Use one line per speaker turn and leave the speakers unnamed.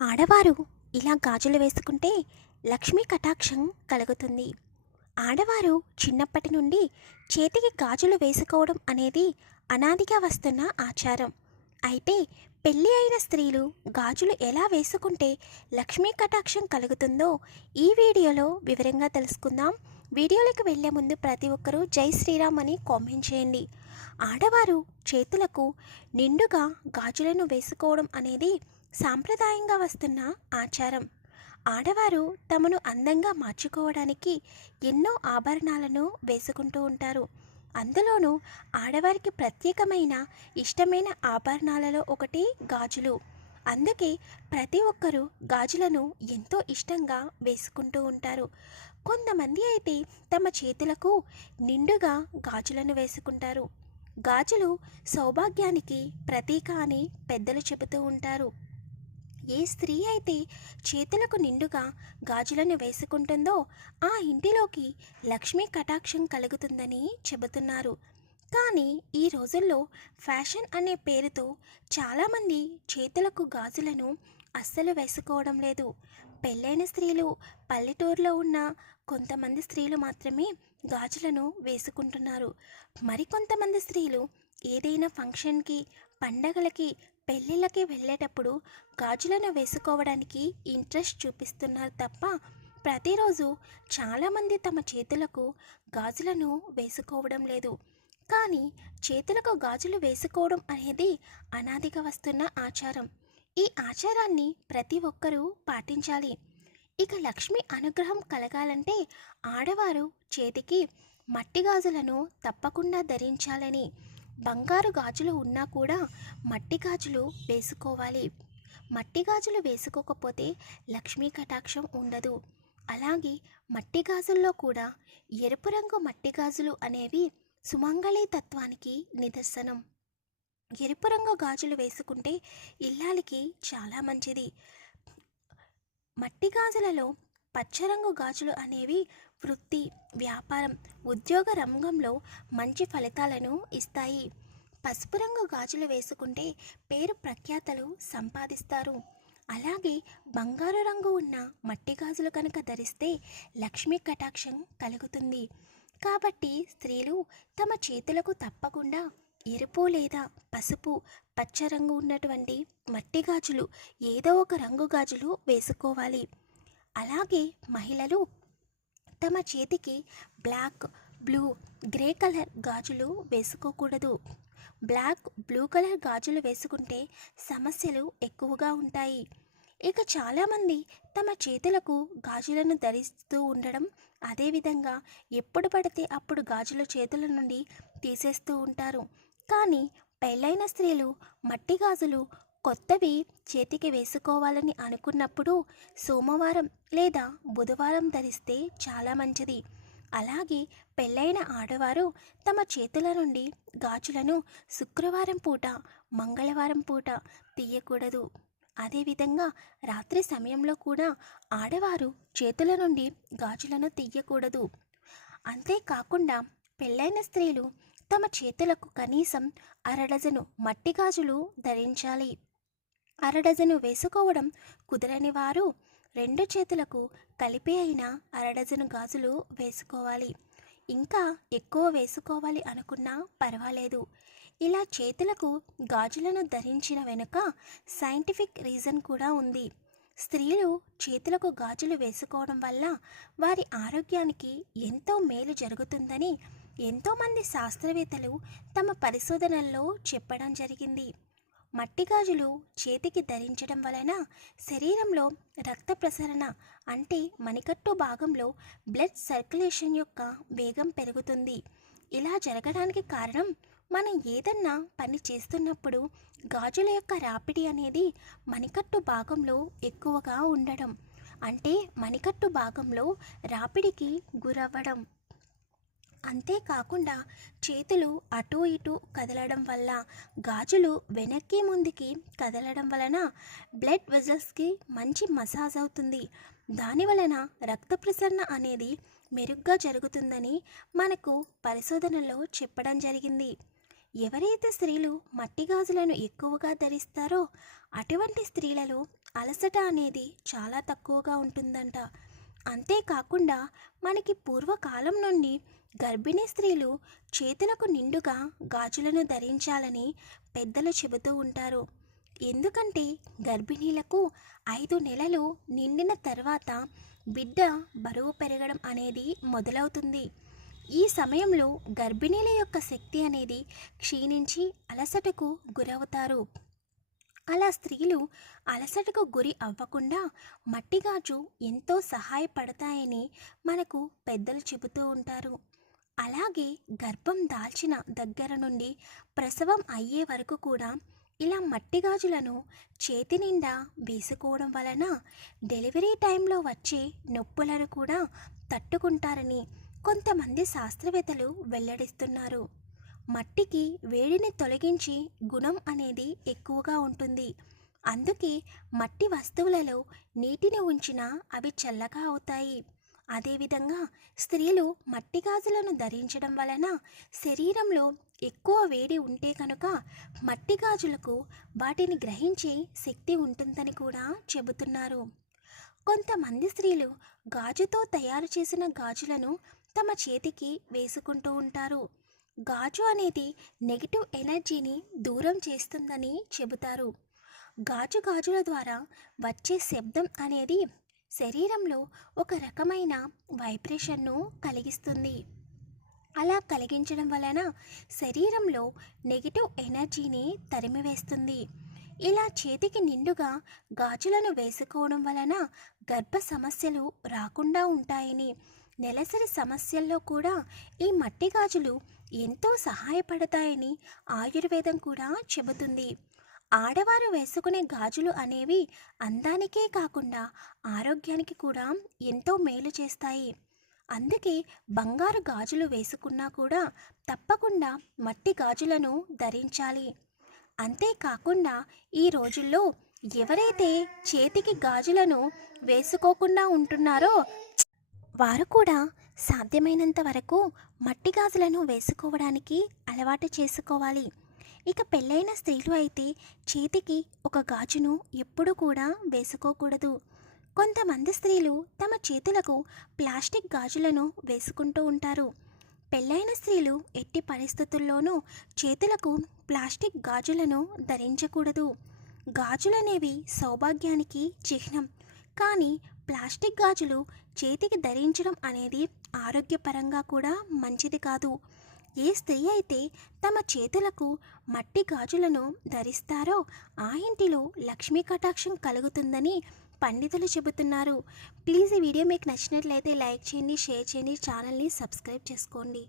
ఆడవారు ఇలా గాజులు వేసుకుంటే లక్ష్మీ కటాక్షం కలుగుతుంది. ఆడవారు చిన్నప్పటి నుండి చేతికి గాజులు వేసుకోవడం అనేది అనాదిగా వస్తున్న ఆచారం. అయితే పెళ్ళి అయిన స్త్రీలు గాజులు ఎలా వేసుకుంటే లక్ష్మీ కటాక్షం కలుగుతుందో ఈ వీడియోలో వివరంగా తెలుసుకుందాం. వీడియోలోకి వెళ్ళే ముందు ప్రతి ఒక్కరూ జై శ్రీరామ్ అని కామెంట్ చేయండి. ఆడవారు చేతులకు నిండుగా గాజులను వేసుకోవడం అనేది సాంప్రదాయంగా వస్తున్న ఆచారం. ఆడవారు తమను అందంగా మార్చుకోవడానికి ఎన్నో ఆభరణాలను వేసుకుంటూ ఉంటారు. అందులోనూ ఆడవారికి ప్రత్యేకమైన ఇష్టమైన ఆభరణాలలో ఒకటి గాజులు. అందుకే ప్రతి ఒక్కరూ గాజులను ఎంతో ఇష్టంగా వేసుకుంటూ ఉంటారు. కొంతమంది అయితే తమ చేతులకు నిండుగా గాజులను వేసుకుంటారు. గాజులు సౌభాగ్యానికి ప్రతీక అని పెద్దలు చెబుతూ ఉంటారు. ఏ స్త్రీ అయితే చేతులకు నిండుగా గాజులను వేసుకుంటుందో ఆ ఇంటిలోకి లక్ష్మీ కటాక్షం కలుగుతుందని చెబుతున్నారు. కానీ ఈ రోజుల్లో ఫ్యాషన్ అనే పేరుతో చాలామంది చేతులకు గాజులను అస్సలు వేసుకోవడం లేదు. పెళ్ళైన స్త్రీలు పల్లెటూరులో ఉన్న కొంతమంది స్త్రీలు మాత్రమే గాజులను వేసుకుంటున్నారు. మరికొంతమంది స్త్రీలు ఏదైనా ఫంక్షన్కి పండగలకి పెళ్ళిళ్ళకి వెళ్ళేటప్పుడు గాజులను వేసుకోవడానికి ఇంట్రెస్ట్ చూపిస్తున్నారు తప్ప ప్రతిరోజు చాలామంది తమ చేతులకు గాజులను వేసుకోవడం లేదు. కానీ చేతులకు గాజులు వేసుకోవడం అనేది అనాదిగా వస్తున్న ఆచారం. ఈ ఆచారాన్ని ప్రతి ఒక్కరూ పాటించాలి. ఇక లక్ష్మి అనుగ్రహం కలగాలంటే ఆడవారు చేతికి మట్టి గాజులను తప్పకుండా ధరించాలని బంగారు గాజులు ఉన్నా కూడా మట్టి గాజులు వేసుకోవాలి. మట్టి గాజులు వేసుకోకపోతే లక్ష్మీ కటాక్షం ఉండదు. అలాగే మట్టి గాజుల్లో కూడా ఎరుపు రంగు మట్టి గాజులు అనేవి సుమంగళి తత్వానికి నిదర్శనం. ఎరుపు రంగు గాజులు వేసుకుంటే ఇల్లాలకి చాలా మంచిది. మట్టి గాజులలో పచ్చరంగు గాజులు అనేవి వృత్తి వ్యాపారం ఉద్యోగ రంగంలో మంచి ఫలితాలను ఇస్తాయి. పసుపు రంగు గాజులు వేసుకుంటే పేరు ప్రఖ్యాతలు సంపాదిస్తారు. అలాగే బంగారు రంగు ఉన్న మట్టి గాజులు కనుక ధరిస్తే లక్ష్మీ కటాక్షం కలుగుతుంది. కాబట్టి స్త్రీలు తమ చేతులకు తప్పకుండా ఎరుపు లేదా పసుపు పచ్చ రంగు ఉన్నటువంటి మట్టి గాజులు ఏదో ఒక రంగు గాజులు వేసుకోవాలి. అలాగే మహిళలు తమ చేతికి బ్లాక్ బ్లూ గ్రే కలర్ గాజులు వేసుకోకూడదు. బ్లాక్ బ్లూ కలర్ గాజులు వేసుకుంటే సమస్యలు ఎక్కువగా ఉంటాయి. ఇక చాలామంది తమ చేతులకు గాజులను ధరిస్తూ ఉండడం అదేవిధంగా ఎప్పుడు పడితే అప్పుడు గాజుల చేతుల నుండి తీసేస్తూ ఉంటారు. కానీ పెళ్ళైన స్త్రీలు మట్టి గాజులు కొత్తవి చేతికి వేసుకోవాలని అనుకున్నప్పుడు సోమవారం లేదా బుధవారం ధరిస్తే చాలా మంచిది. అలాగే పెళ్ళైన ఆడవారు తమ చేతుల నుండి గాజులను శుక్రవారం పూట మంగళవారం పూట తీయకూడదు. అదేవిధంగా రాత్రి సమయంలో కూడా ఆడవారు చేతుల నుండి గాజులను తీయకూడదు. అంతేకాకుండా పెళ్ళైన స్త్రీలు తమ చేతులకు కనీసం అరడజను మట్టి గాజులు ధరించాలి. అరడజను వేసుకోవడం కుదరని వారు రెండు చేతులకు కలిపి అయిన అరడజను గాజులు వేసుకోవాలి. ఇంకా ఎక్కువ వేసుకోవాలి అనుకున్నా పర్వాలేదు. ఇలా చేతులకు గాజులను ధరించిన వెనుక సైంటిఫిక్ రీజన్ కూడా ఉంది. స్త్రీలు చేతులకు గాజులు వేసుకోవడం వల్ల వారి ఆరోగ్యానికి ఎంతో మేలు జరుగుతుందని ఎంతోమంది శాస్త్రవేత్తలు తమ పరిశోధనల్లో చెప్పడం జరిగింది. మట్టి గాజులు చేతికి ధరించడం వలన శరీరంలో రక్త ప్రసరణ అంటే మణికట్టు భాగంలో బ్లడ్ సర్క్యులేషన్ యొక్క వేగం పెరుగుతుంది. ఇలా జరగడానికి కారణం మనం ఏదన్నా పని చేస్తున్నప్పుడు గాజుల యొక్క రాపిడి అనేది మణికట్టు భాగంలో ఎక్కువగా ఉండడం. అంటే మణికట్టు భాగంలో రాపిడికి గురవ్వడం. అంతేకాకుండా చేతులు అటు ఇటు కదలడం వల్ల గాజులు వెనక్కి ముందుకి కదలడం వలన బ్లడ్ వెజల్స్కి మంచి మసాజ్ అవుతుంది. దాని వలన రక్త ప్రసరణ అనేది మెరుగ్గా జరుగుతుందని మనకు పరిశోధనలో చెప్పడం జరిగింది. ఎవరైతే స్త్రీలు మట్టి గాజులను ఎక్కువగా ధరిస్తారో అటువంటి స్త్రీలలో అలసట అనేది చాలా తక్కువగా ఉంటుందంట. అంతేకాకుండా మనకి పూర్వకాలం నుండి గర్భిణీ స్త్రీలు చేతులకు నిండుగా గాజులను ధరించాలని పెద్దలు చెబుతూ ఉంటారు. ఎందుకంటే గర్భిణీలకు ఐదు నెలలు నిండిన తర్వాత బిడ్డ బరువు పెరగడం అనేది మొదలవుతుంది. ఈ సమయంలో గర్భిణీల యొక్క శక్తి అనేది క్షీణించి అలసటకు గురవుతారు. అలా స్త్రీలు అలసటకు గురి అవ్వకుండా మట్టిగాజు ఎంతో సహాయపడతాయని మనకు పెద్దలు చెబుతూ ఉంటారు. అలాగే గర్భం దాల్చిన దగ్గర నుండి ప్రసవం అయ్యే వరకు కూడా ఇలా మట్టి గాజులను చేతి నిండా వేసుకోవడం వలన డెలివరీ టైంలో వచ్చే నొప్పులను కూడా తట్టుకుంటారని కొంతమంది శాస్త్రవేత్తలు వెల్లడిస్తున్నారు. మట్టికి వేడిని తొలగించి గుణం అనేది ఎక్కువగా ఉంటుంది. అందుకే మట్టి వస్తువులలో నీటిని ఉంచినా అవి చల్లగా అవుతాయి. అదేవిధంగా స్త్రీలు మట్టి గాజులను ధరించడం వలన శరీరంలో ఎక్కువ వేడి ఉంటే కనుక మట్టి గాజులకు వాటిని గ్రహించే శక్తి ఉంటుందని కూడా చెబుతున్నారు. కొంతమంది స్త్రీలు గాజుతో తయారు చేసిన గాజులను తమ చేతికి వేసుకుంటూ ఉంటారు. గాజు అనేది నెగిటివ్ ఎనర్జీని దూరం చేస్తుందని చెబుతారు. గాజు గాజుల ద్వారా వచ్చే శబ్దం అనేది శరీరంలో ఒక రకమైన వైబ్రేషన్ను కలిగిస్తుంది. అలా కలిగించడం వలన శరీరంలో నెగిటివ్ ఎనర్జీని తరిమివేస్తుంది. ఇలా చేతికి నిండుగా గాజులను వేసుకోవడం వలన గర్భ సమస్యలు రాకుండా ఉంటాయని నెలసరి సమస్యల్లో కూడా ఈ మట్టి గాజులు ఎంతో సహాయపడతాయని ఆయుర్వేదం కూడా చెబుతుంది. ఆడవారు వేసుకునే గాజులు అనేవి అందానికే కాకుండా ఆరోగ్యానికి కూడా ఎంతో మేలు చేస్తాయి. అందుకే బంగారు గాజులు వేసుకున్నా కూడా తప్పకుండా మట్టి గాజులను ధరించాలి. అంతేకాకుండా ఈ రోజుల్లో ఎవరైతే చేతికి గాజులను వేసుకోకుండా ఉంటున్నారో వారు కూడా సాధ్యమైనంత వరకు మట్టి గాజులను వేసుకోవడానికి అలవాటు చేసుకోవాలి. ఇక పెళ్ళైన స్త్రీలు అయితే చేతికి ఒక గాజును ఎప్పుడూ కూడా వేసుకోకూడదు. కొంతమంది స్త్రీలు తమ చేతులకు ప్లాస్టిక్ గాజులను వేసుకుంటూ ఉంటారు. పెళ్ళైన స్త్రీలు ఎట్టి పరిస్థితుల్లోనూ చేతులకు ప్లాస్టిక్ గాజులను ధరించకూడదు. గాజులనేవి సౌభాగ్యానికి చిహ్నం. కానీ ప్లాస్టిక్ గాజులు చేతికి ధరించడం అనేది ఆరోగ్యపరంగా కూడా మంచిది కాదు. ఏ స్త్రీ అయితే తమ చేతులకు మట్టి గాజులను ధరిస్తారో ఆ ఇంటిలో లక్ష్మీ కటాక్షం కలుగుతుందని పండితులు చెబుతున్నారు. ప్లీజ్ ఈ వీడియో మీకు నచ్చినట్లయితే లైక్ చేయండి షేర్ చేయండి ఛానల్ని సబ్స్క్రైబ్ చేసుకోండి.